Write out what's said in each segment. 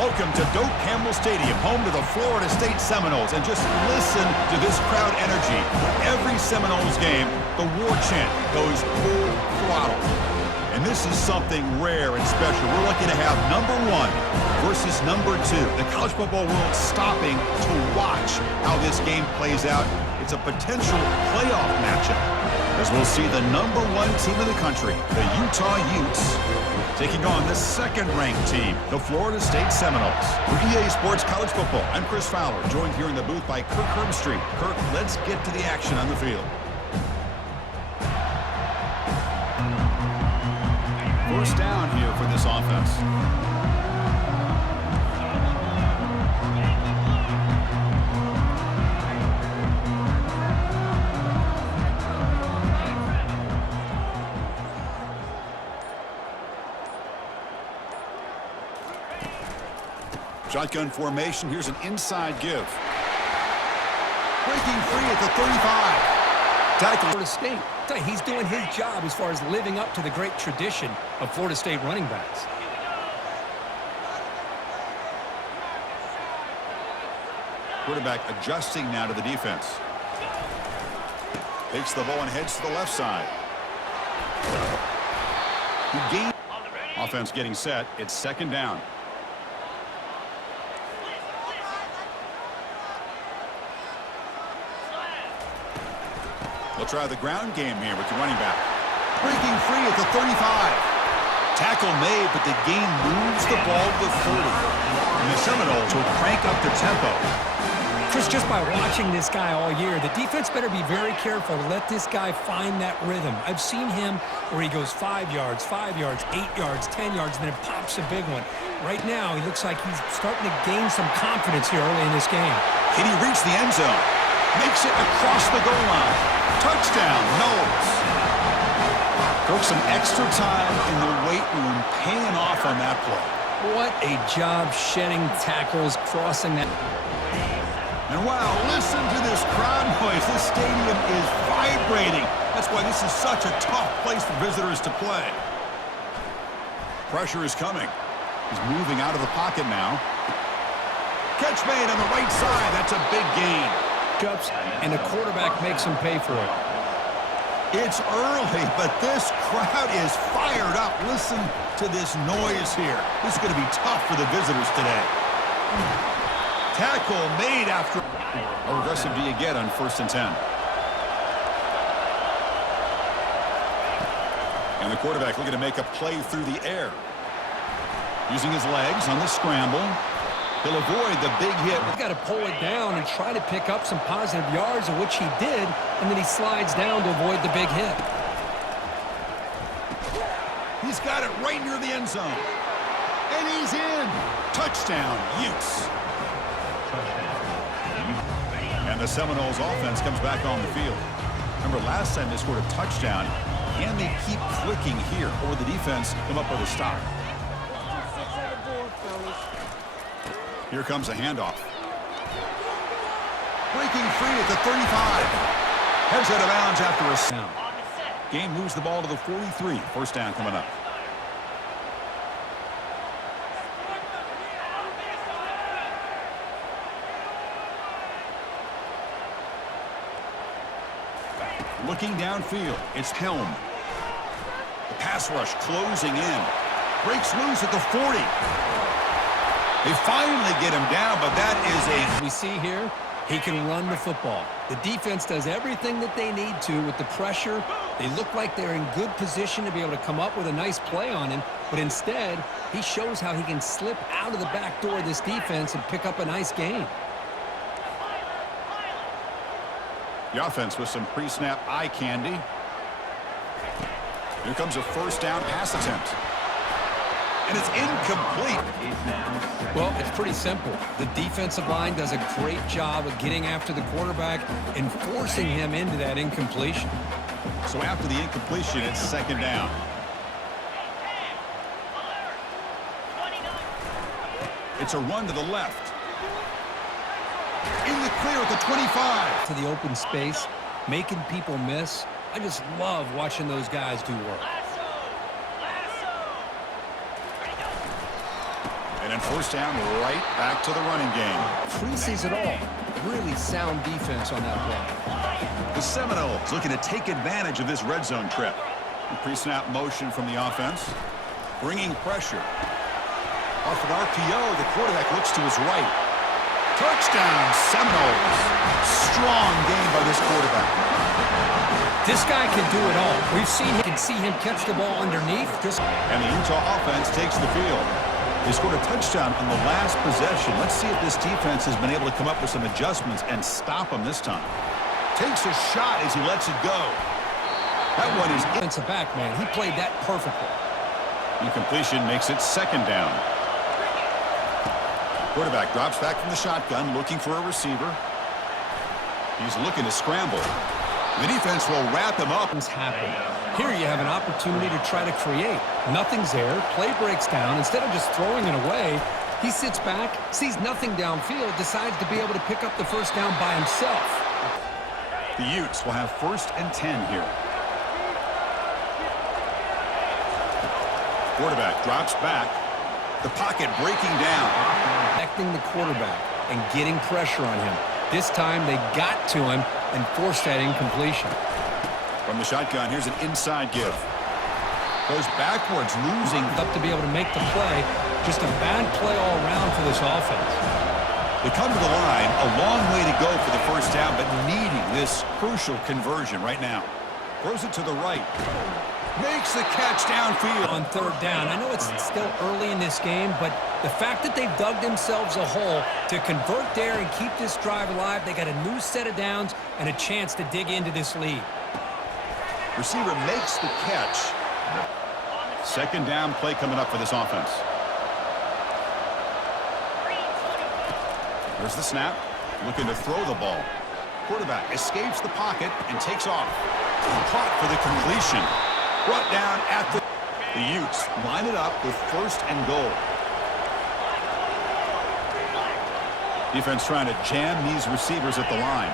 Welcome to Doak Campbell Stadium, home to the Florida State Seminoles. And just listen to this crowd energy. Every Seminoles game, the war chant goes full throttle. And this is something rare and special. We're lucky to have number 1 versus number 2. The college football world stopping to watch how this game plays out. It's a potential playoff matchup, as we'll see the number 1 team in the country, the Utah Utes, taking on the second-ranked team, the Florida State Seminoles. For EA Sports College Football, I'm Chris Fowler, joined here in the booth by Kirk Herbstreit. Kirk, let's get to the action on the field. First down here for this offense. Shotgun formation. Here's an inside give. Breaking free at the 35. Tackle Florida State. He's doing his job as far as living up to the great tradition of Florida State running backs. Quarterback adjusting now to the defense. Takes the ball and heads to the left side. He gained. Offense getting set. It's second down. They'll try the ground game here with the running back. Breaking free at the 35. Tackle made, but the gain moves the ball to the 30. And the Seminoles will crank up the tempo. Chris, just by watching this guy all year, the defense better be very careful to let this guy find that rhythm. I've seen him where he goes 5 yards, 8 yards, 10 yards, and then it pops a big one. Right now, he looks like he's starting to gain some confidence here early in this game. Can he reach the end zone? Makes it across the goal line. Touchdown, Knowles. Took some extra time in the weight room, paying off on that play. What a job shedding tackles, crossing that. And wow, listen to this crowd noise. This stadium is vibrating. That's why this is such a tough place for visitors to play. Pressure is coming. He's moving out of the pocket now. Catch made on the right side. That's a big gain. And the quarterback makes him pay for it. It's early, but this crowd is fired up. Listen to this noise here. This is going to be tough for the visitors today. Tackle made after. How aggressive do you get on 1st and 10? And the quarterback looking to make a play through the air. Using his legs on the scramble. He'll avoid the big hit. He's got to pull it down and try to pick up some positive yards, of which he did, and then he slides down to avoid the big hit. He's got it right near the end zone. And he's in. Touchdown, Utes. And the Seminoles offense comes back on the field. Remember, last time they scored a touchdown. Can they keep clicking here, or the defense come up with a stop? Here comes a handoff. Breaking free at the 35. Heads out of bounds after a sound. Game moves the ball to the 43. First down coming up. Looking downfield, it's Helm. The pass rush closing in. Breaks loose at the 40. They finally get him down, but that is a... We see here, he can run the football. The defense does everything that they need to with the pressure. They look like they're in good position to be able to come up with a nice play on him, but instead, he shows how he can slip out of the back door of this defense and pick up a nice gain. The offense with some pre-snap eye candy. Here comes a first down pass attempt. And it's incomplete. Well, it's pretty simple. The defensive line does a great job of getting after the quarterback and forcing him into that incompletion. So after the incompletion, it's second down. It's a run to the left. In the clear at the 25. To the open space, making people miss. I just love watching those guys do work. And then first down, right back to the running game. Creases it all. Really sound defense on that play. The Seminoles looking to take advantage of this red zone trip. Pre-snap motion from the offense. Bringing pressure. Off an RPO, the quarterback looks to his right. Touchdown, Seminoles. Strong game by this quarterback. This guy can do it all. We can see him catch the ball underneath. And the Utah offense takes the field. They scored a touchdown on the last possession. Let's see if this defense has been able to come up with some adjustments and stop him this time. Takes a shot as he lets it go. That one is defensive back, man. He played that perfectly. Incompletion makes it second down. Quarterback drops back from the shotgun, looking for a receiver. He's looking to scramble. The defense will wrap him up. Here you have an opportunity to try to create. Nothing's there. Play breaks down. Instead of just throwing it away, he sits back, sees nothing downfield, decides to be able to pick up the first down by himself. The Utes will have 1st and 10 here. Quarterback drops back. The pocket breaking down. Protecting the quarterback and getting pressure on him. This time they got to him and forced that incompletion. From the shotgun, here's an inside give. Goes backwards, losing. Up to be able to make the play. Just a bad play all around for this offense. They come to the line, a long way to go for the first down, but needing this crucial conversion right now. Throws it to the right. Makes the catch downfield. On third down. I know it's still early in this game, but the fact that they've dug themselves a hole to convert there and keep this drive alive, they got a new set of downs and a chance to dig into this lead. Receiver makes the catch. Second down play coming up for this offense. There's the snap. Looking to throw the ball. Quarterback escapes the pocket and takes off. Caught for the completion. Brought down at the Utes line it up with 1st and goal. Defense trying to jam these receivers at the line.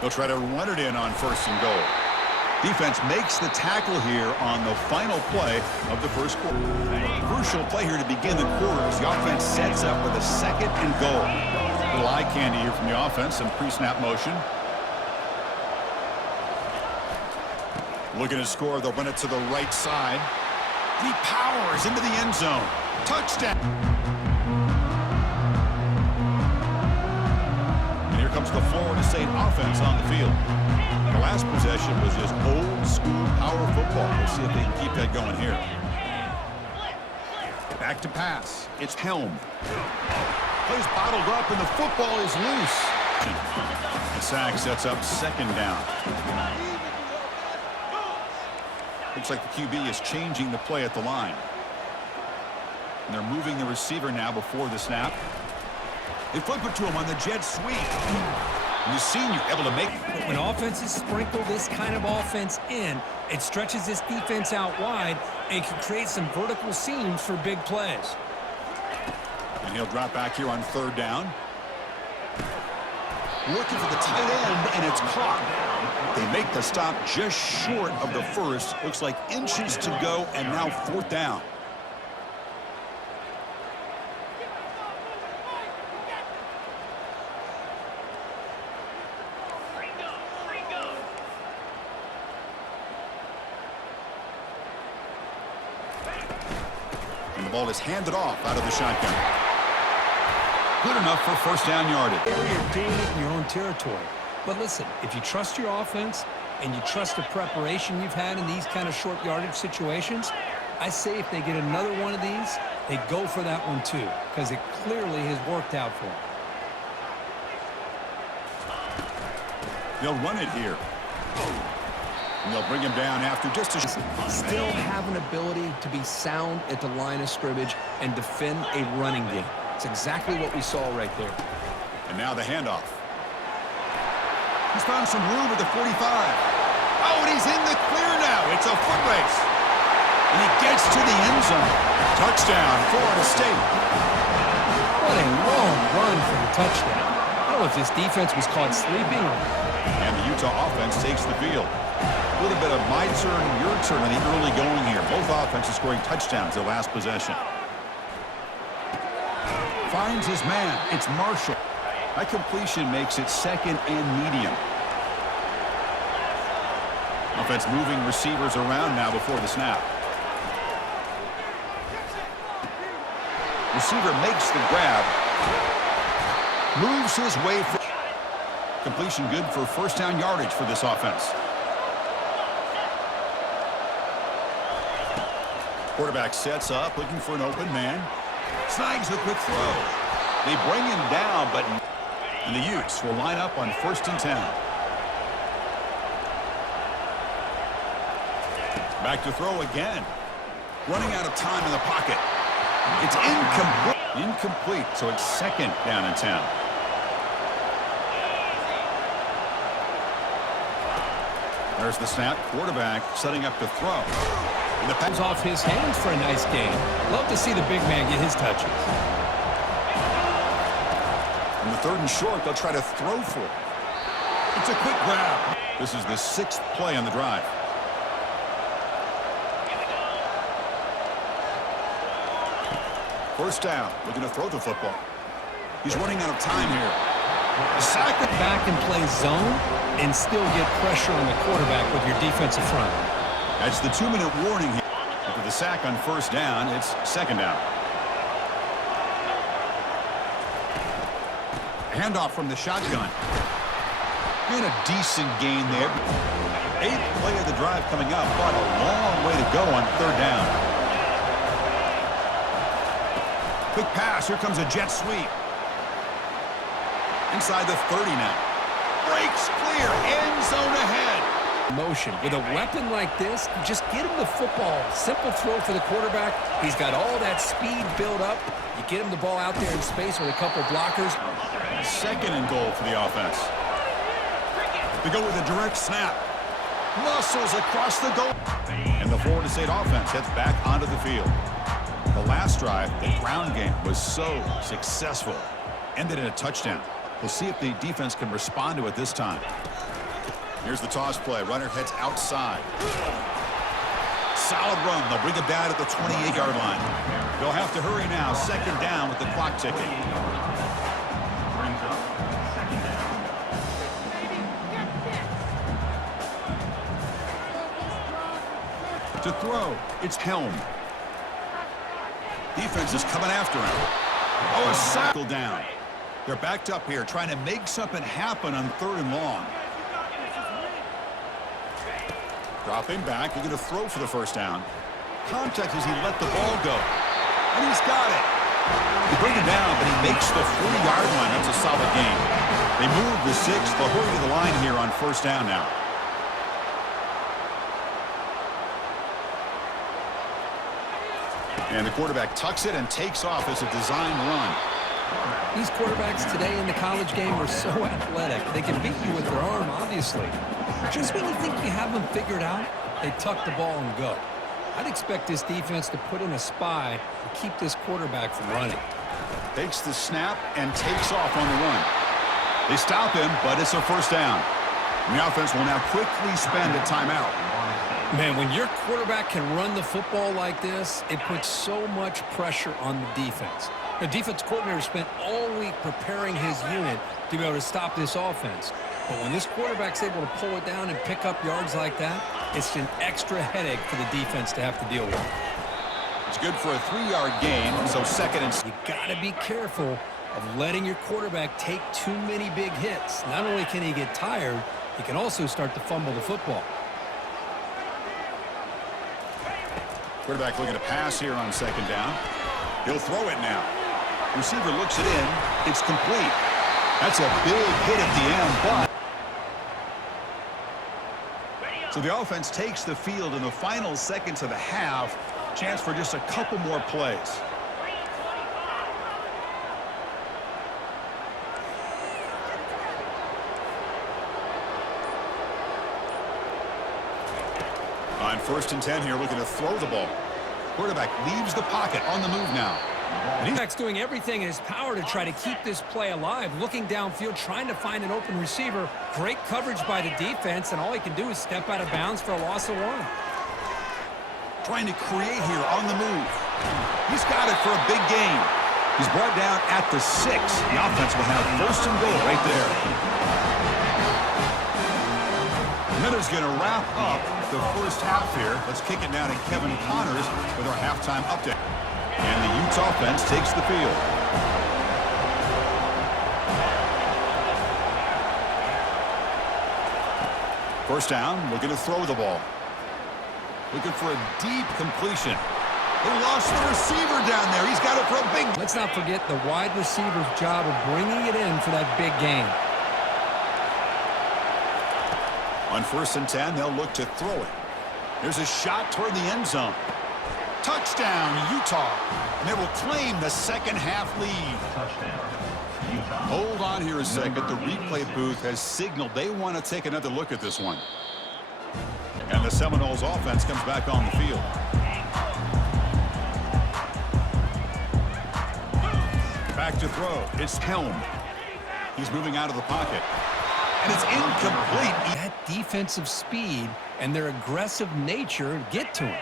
They'll try to run it in on 1st and goal. Defense makes the tackle here on the final play of the first quarter. Crucial play here to begin the quarter as the offense sets up with a 2nd and goal. A little eye candy here from the offense and pre-snap motion. Looking to score, they'll run it to the right side. He powers into the end zone. Touchdown. And here comes the Florida State offense on the field. The last possession was just old school power football. We'll see if they can keep that going here. Back to pass. It's Helm. Plays bottled up and the football is loose. The sack sets up 2nd down. Looks like the QB is changing the play at the line. And they're moving the receiver now before the snap. They flip it to him on the jet sweep. And the senior able to make it. When offenses sprinkle this kind of offense in, it stretches this defense out wide and can create some vertical seams for big plays. And he'll drop back here on 3rd down. Looking for the tight end, and it's caught. They make the stop just short of the 1st. Looks like inches to go, and now 4th down. And the ball is handed off out of the shotgun. Good enough for 1st down yardage. You're doing it in your own territory. But listen, if you trust your offense and you trust the preparation you've had in these kind of short yardage situations, I say if they get another one of these, they go for that one too, because it clearly has worked out for them. They'll run it here. And they'll bring him down after just a... Still have an ability to be sound at the line of scrimmage and defend a running game. It's exactly what we saw right there. And now the handoff. He's found some room at the 45. Oh, and he's in the clear now. It's a foot race. And he gets to the end zone. Touchdown, Florida State. What a long run for the touchdown. I don't know if this defense was caught sleeping or And the Utah offense takes the field. A little bit of my turn, your turn in the early going here. Both offenses scoring touchdowns their last possession. Finds his man. It's Marshall. That completion makes it second and medium. Offense moving receivers around now before the snap. Receiver makes the grab. Moves his way for completion, good for first down yardage for this offense. Quarterback sets up, looking for an open man. Snags the quick throw. They bring him down, but and the Utes will line up on 1st and 10. Back to throw again. Running out of time in the pocket. It's incomplete. Incomplete, so it's 2nd down and 10. There's the snap. Quarterback setting up to throw. And the Comes off his hands for a nice gain. Love to see the big man get his touches. On the 3rd and short, they'll try to throw for it. It's a quick grab. This is the 6th play on the drive. First down, looking to throw the football. He's running out of time here. A sack. Back and play zone and still get pressure on the quarterback with your defensive front. That's the 2-minute warning here. After the sack on 1st down, it's 2nd down. Handoff from the shotgun. And a decent gain there. 8th play of the drive coming up, but a long way to go on 3rd down. Quick pass. Here comes a jet sweep. Inside the 30 now. Breaks clear. End zone ahead. Motion. With a weapon like this, you just get him the football. Simple throw for the quarterback. He's got all that speed built up. You get him the ball out there in space with a couple blockers. 2nd and goal for the offense. They go with a direct snap. Muscles across the goal. And the Florida State offense heads back onto the field. The last drive, the ground game, was so successful. Ended in a touchdown. We'll see if the defense can respond to it this time. Here's the toss play. Runner heads outside. Solid run. They'll bring it down at the 28-yard line. They'll have to hurry now. 2nd down with the clock ticking. To throw, it's Helm. Defense is coming after him. Oh, a sack down. They're backed up here, trying to make something happen on 3rd and long. Dropping back, they're going to throw for the 1st down. Contact as he let the ball go. And he's got it. They bring him down, but he makes the 40-yard line. That's a solid gain. They move the 6th. They'll hurry to the line here on 1st down now. And the quarterback tucks it and takes off as a design run. These quarterbacks today in the college game are so athletic. They can beat you with their arm, obviously. Just when you think you have them figured out, they tuck the ball and go. I'd expect this defense to put in a spy to keep this quarterback from running. Takes the snap and takes off on the run. They stop him, but it's a 1st down. And the offense will now quickly spend a timeout. Man, when your quarterback can run the football like this, it puts so much pressure on the defense. The defense coordinator spent all week preparing his unit to be able to stop this offense. But when this quarterback's able to pull it down and pick up yards like that, it's an extra headache for the defense to have to deal with. It's good for a 3-yard gain, so 2nd and... You got to be careful of letting your quarterback take too many big hits. Not only can he get tired, he can also start to fumble the football. Quarterback looking to pass here on 2nd down. He'll throw it now. Receiver looks it in. It's complete. That's a big hit at the end, but... So the offense takes the field in the final seconds of the half. Chance for just a couple more plays. On 1st and 10 here, looking to throw the ball. Quarterback leaves the pocket on the move now. And He's doing everything in his power to try to keep this play alive, looking downfield, trying to find an open receiver. Great coverage by the defense, and all he can do is step out of bounds for a loss of 1. trying to create here on the move. He's got it for a big gain. He's brought down at the 6. The offense will have first and goal right there. And that is going to wrap up the first half here. Let's kick it now to Kevin Connors with our halftime update. And the Utes offense takes the field. First down, looking to throw the ball. Looking for a deep completion. They lost the receiver down there. He's got it for a big... Let's not forget the wide receiver's job of bringing it in for that big gain. On 1st and 10, they'll look to throw it. There's a shot toward the end zone. Touchdown, Utah. And they will claim the second half lead. Touchdown, Utah. Hold on here a second. The replay booth has signaled they want to take another look at this one. And the Seminoles offense comes back on the field. Back to throw. It's Helm. He's moving out of the pocket. And it's incomplete. That defensive speed and their aggressive nature get to him.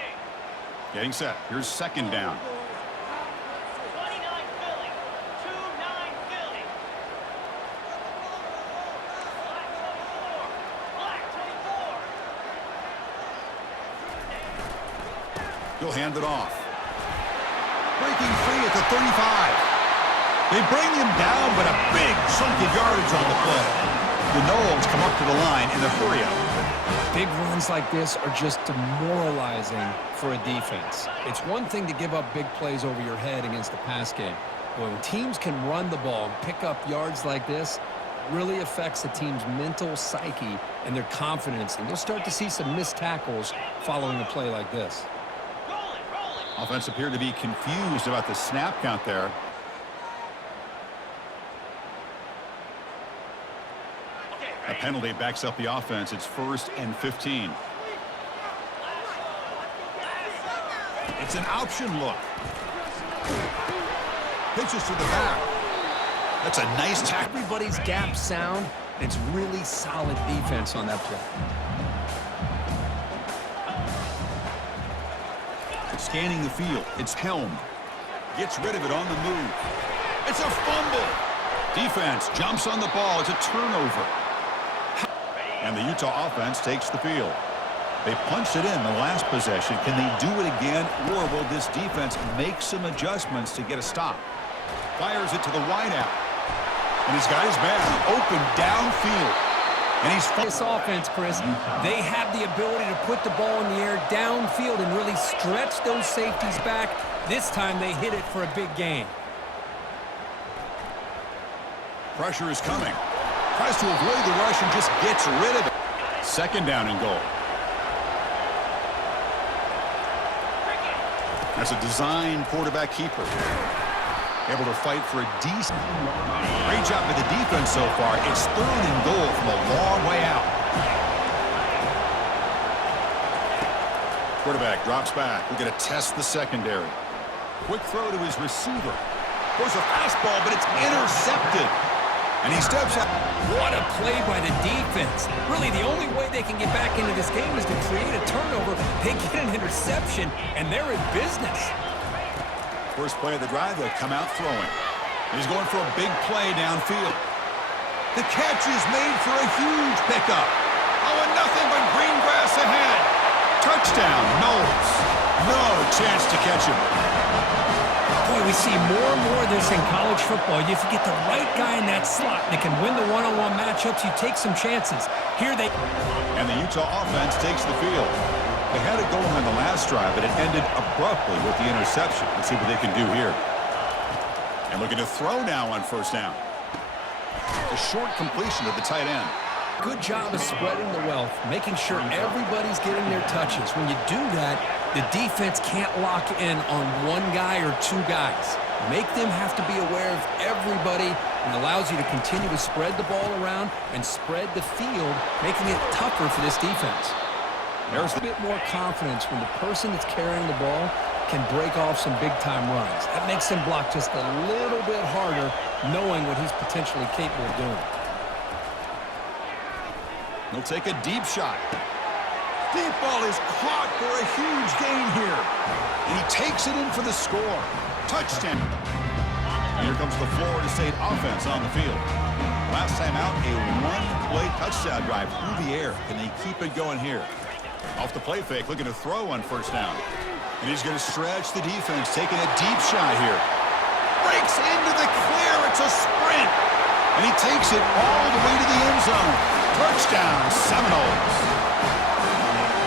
Getting set. Here's second down. 29 Philly. 2-9 Philly. Black 24. He'll hand it off. Breaking free at the 35. They bring him down, but a big chunk of yardage on the play. The Noles come up to the line in a hurry-up. Big runs like this are just demoralizing for a defense. It's one thing to give up big plays over your head against the pass game. But when teams can run the ball and pick up yards like this, it really affects the team's mental psyche and their confidence. And you'll start to see some missed tackles following a play like this. Offense appeared to be confused about the snap count there. A penalty backs up the offense. It's 1st and 15. It's an option look. Pitches to the back. That's a nice tackle. Everybody's gap sound. It's really solid defense on that play. Scanning the field. It's Helm. Gets rid of it on the move. It's a fumble. Defense jumps on the ball. It's a turnover. And the Utah offense takes the field. They punched it in the last possession. Can they do it again, or will this defense make some adjustments to get a stop? Fires it to the wideout. And he's got his man open downfield. And he's... This offense, Chris, they have the ability to put the ball in the air downfield and really stretch those safeties back. This time they hit it for a big gain. Pressure is coming. Tries to avoid the rush and just gets rid of it. Second down and goal. That's a design quarterback keeper. Able to fight for a decent... Great job by the defense so far. It's 3rd and goal from a long way out. Quarterback drops back. We're going to test the secondary. Quick throw to his receiver. Goes a fastball, but it's intercepted. And he steps out. What a play by the defense. Really, the only way they can get back into this game is to create a turnover. They get an interception, and they're in business. First play of the drive, they'll come out throwing. He's going for a big play downfield. The catch is made for a huge pickup. Oh, and nothing but green grass ahead. Touchdown, Noles. No chance to catch him. Boy, we see more and more of this in college football. If you get the right guy in that slot that can win the one-on-one matchups, you take some chances. Here they... And the Utah offense takes the field. They had it going on the last drive, but it ended abruptly with the interception. Let's see what they can do here. And looking to throw now on first down. A short completion to the tight end. Good job of spreading the wealth, making sure everybody's getting their touches. When you do that, the defense can't lock in on one guy or two guys. Make them have to be aware of everybody, and allows you to continue to spread the ball around and spread the field, making it tougher for this defense. There's a bit more confidence when the person that's carrying the ball can break off some big-time runs. That makes him block just a little bit harder, knowing what he's potentially capable of doing. He'll take a deep shot. Deep ball is caught for a huge gain here. And he takes it in for the score. Touchdown. And here comes the Florida State offense on the field. Last time out, a one-play touchdown drive through the air. Can they keep it going here? Off the play fake, looking to throw on first down. And he's going to stretch the defense, taking a deep shot here. Breaks into the clear. It's a sprint. And he takes it all the way to the end zone. Touchdown, Seminoles.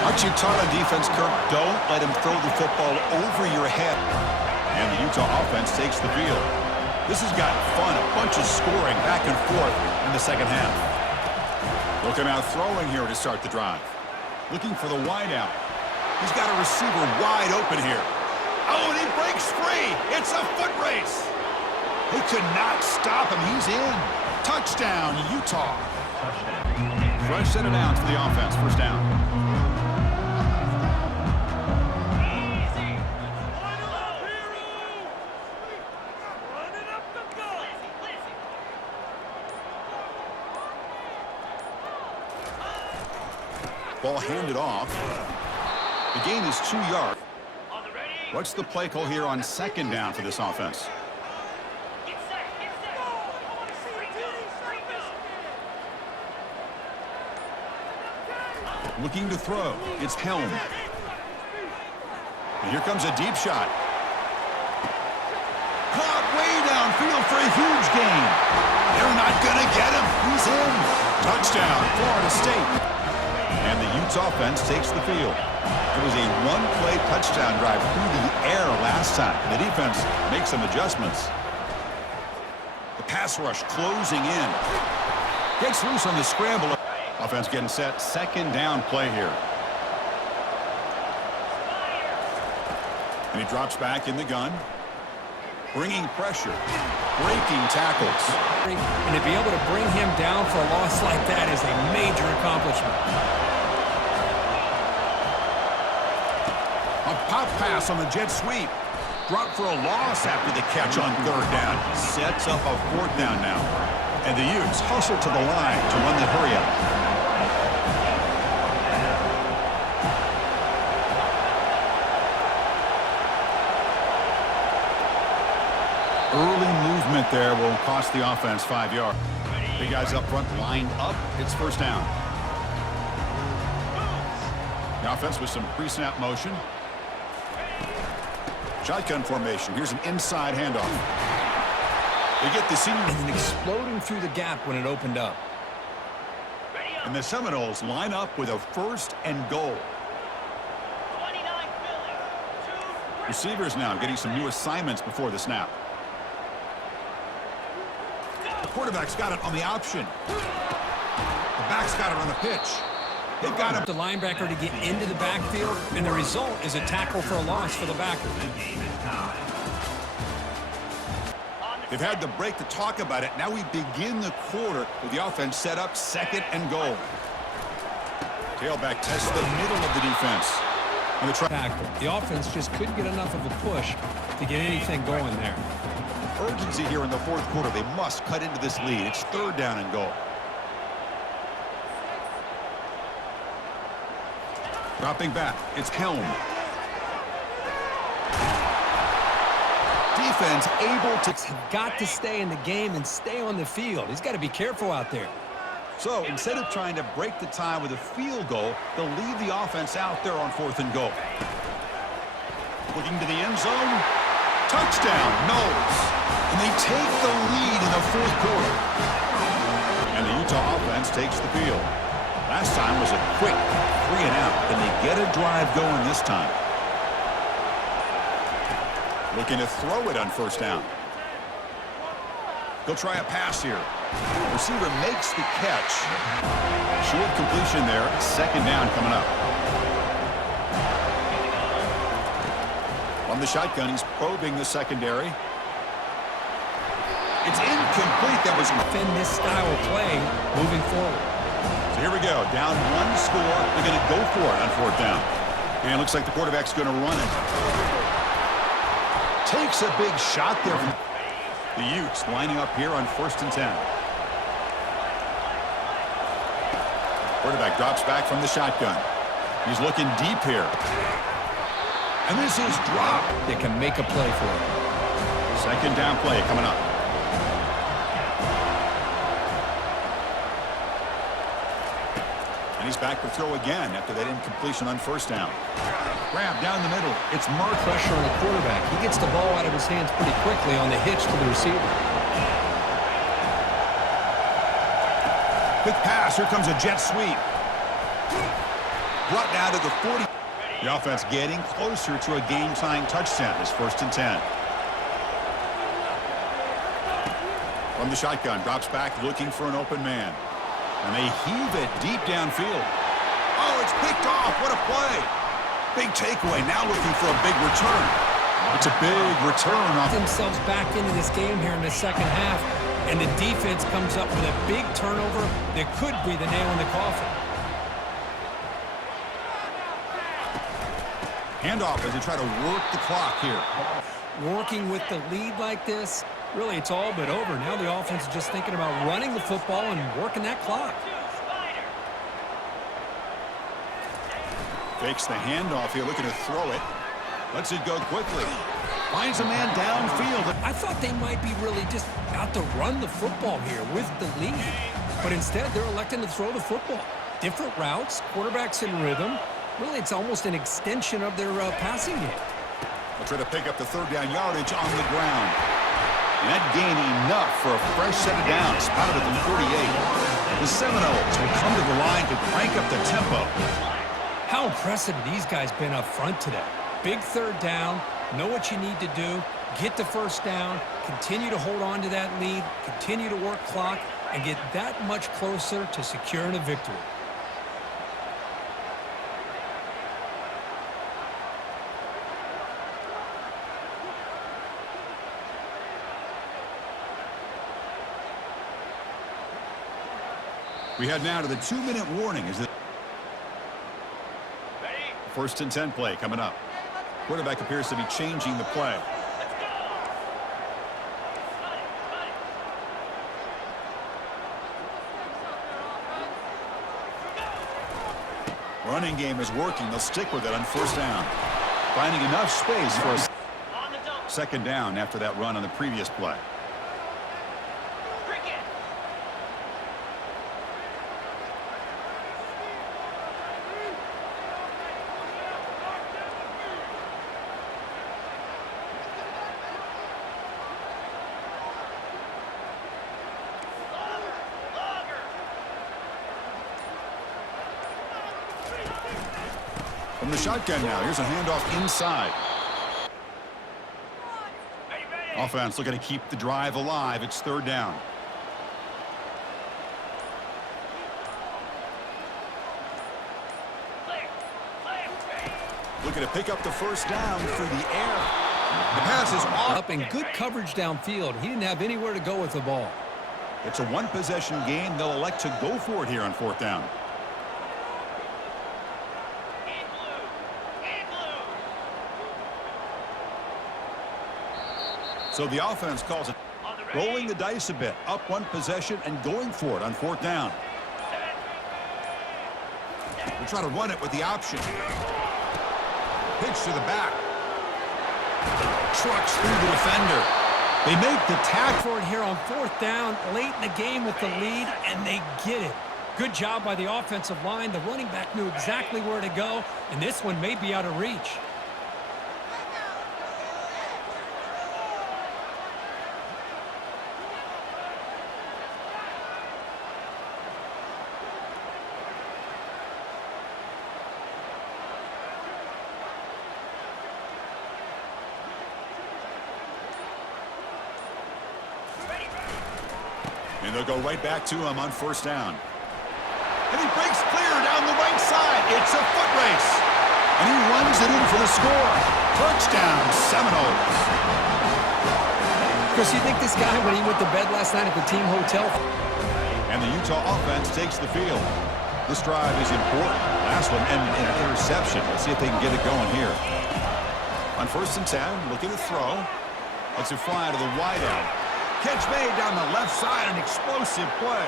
Aren't you taught on defense, Kirk? Don't let him throw the football over your head. And the Utah offense takes the field. This has gotten fun, a bunch of scoring back and forth in the second half. Look him out throwing here to start the drive. Looking for the wideout. He's got a receiver wide open here. Oh, and he breaks free. It's a foot race. They could not stop him. He's in. Touchdown, Utah. Fresh set of downs for the offense. First down. Ball handed off. The gain is 2 yards. What's the play call here on second down for this offense? Looking to throw. It's Helm. And here comes a deep shot. Caught way downfield for a huge gain. They're not going to get him. He's in. Touchdown, Florida State. And the Utes offense takes the field. It was a one-play touchdown drive through the air last time. The defense makes some adjustments. The pass rush closing in. Gets loose on the scramble. Offense getting set. Second down play here. And he drops back in the gun. Bringing pressure. Breaking tackles. And to be able to bring him down for a loss like that is a major accomplishment. A pop pass on the jet sweep. Drop for a loss after the catch on third down. Sets up a fourth down now. And the Utes hustle to the line to run the hurry-up. Early movement there will cost the offense 5 yards. Big guys up front lined up. It's first down. The offense with some pre-snap motion. Shotgun formation. Here's an inside handoff. They get the senior. And exploding through the gap when it opened up. And the Seminoles line up with a first and goal. 29 Philly. Receivers now getting some new assignments before the snap. The quarterback's got it on the option. The back's got it on the pitch. They've got him. The linebacker to get into the backfield, and the result is a tackle for a loss for the backer. They've had the break to talk about it. Now we begin the quarter with the offense set up second and goal. Tailback tests the middle of the defense. And The offense just couldn't get enough of a push to get anything going there. Urgency here in the fourth quarter. They must cut into this lead. It's third down and goal. Dropping back, it's Helm. Defense able to... Have got to stay in the game and stay on the field. He's got to be careful out there. So instead of trying to break the tie with a field goal, they'll leave the offense out there on fourth and goal. Looking to the end zone. Touchdown, Knowles. And they take the lead in the fourth quarter. And the Utah offense takes the field. Last time was a quick 3 and out. Can they get a drive going this time? Looking to throw it on first down. He'll try a pass here. Receiver makes the catch. Short completion there. Second down coming up. On the shotgun, he's probing the secondary. It's incomplete. That was defend this style of play moving forward. So here we go. Down one score. They're going to go for it on fourth down. And it looks like the quarterback's going to run it. Takes a big shot there. The Utes lining up here on 1st and 10. Quarterback drops back from the shotgun. He's looking deep here. And this is dropped. They can make a play for it. 2nd down play coming up. And he's back to throw again after that incompletion on 1st down. Grab down the middle. It's Mark. Pressure on the quarterback. He gets the ball out of his hands pretty quickly on the hitch to the receiver. Quick pass. Here comes a jet sweep. Brought down to the 40. The offense getting closer to a game-tying touchdown. It's 1st and 10. From the shotgun, drops back looking for an open man. And they heave it deep downfield. Oh, it's picked off. What a play. Big takeaway. Now looking for a big return. It's a big return. Themselves back into this game here in the 2nd half. And the defense comes up with a big turnover that could be the nail in the coffin. Handoff as they try to work the clock here. Working with the lead like this, really it's all but over. Now the offense is just thinking about running the football and working that clock. Fakes the handoff here, looking to throw it. Lets it go quickly. Finds a man downfield. I thought they might be really just out to run the football here with the lead. But instead, they're electing to throw the football. Different routes, quarterbacks in rhythm. Really, it's almost an extension of their passing game. They'll try to pick up the 3rd down yardage on the ground. And that gain enough for a fresh set of downs. Spotted at the 48. The Seminoles will come to the line to crank up the tempo. How impressive have these guys been up front today? Big 3rd down, know what you need to do, get the 1st down, continue to hold on to that lead, continue to work clock, and get that much closer to securing a victory. We head now to the 2-minute warning. Is it 1st and 10 play coming up. Quarterback appears to be changing the play. Running game is working. They'll stick with it on 1st down. Finding enough space for a 2nd down after that run on the previous play. From the shotgun now, here's a handoff inside. Offense looking to keep the drive alive. It's 3rd down. Looking to pick up the 1st down through the air. The pass is off. Up in good coverage downfield. He didn't have anywhere to go with the ball. It's a 1-possession game. They'll elect to go for it here on 4th down. So the offense calls it rolling the dice a bit, up 1 possession and going for it on 4th down. We'll try to run it with the option. Pitch to the back. Trucks through the defender. They make the tackle For it here on 4th down, late in the game with the lead, and they get it. Good job by the offensive line. The running back knew exactly where to go, and this one may be out of reach. And they'll go right back to him on 1st down. And he breaks clear down the right side. It's a foot race. And he runs it in for the score. Touchdown, Seminoles. Chris, you think this guy, when he went to bed last night at the team hotel? And the Utah offense takes the field. This drive is important. Last one, and an interception. Let's see if they can get it going here. On 1st and 10, looking to throw. Let's it fly to the wideout. Catch made down the left side, an explosive play.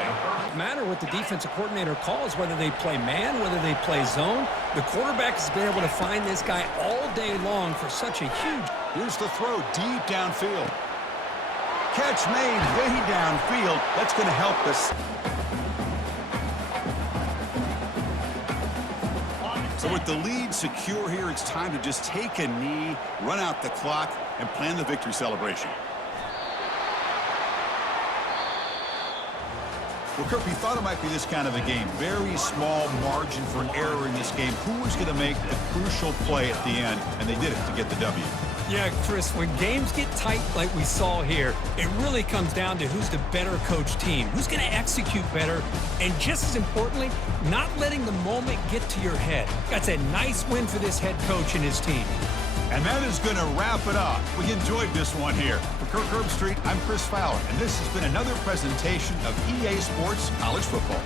No matter what the defensive coordinator calls, whether they play man, whether they play zone, the quarterback has been able to find this guy all day long for such a huge... Here's the throw deep downfield. Catch made way downfield. That's going to help us. So with the lead secure here, it's time to just take a knee, run out the clock, and plan the victory celebration. Well, Kirk, we thought it might be this kind of a game. Very small margin for an error in this game. Who was going to make the crucial play at the end? And they did it to get the W. Yeah, Chris, when games get tight like we saw here, it really comes down to who's the better coach team, who's going to execute better, and just as importantly, not letting the moment get to your head. That's a nice win for this head coach and his team. And that is going to wrap it up. We enjoyed this one here. For Kirk Herbstreit, I'm Chris Fowler, and this has been another presentation of EA Sports College Football.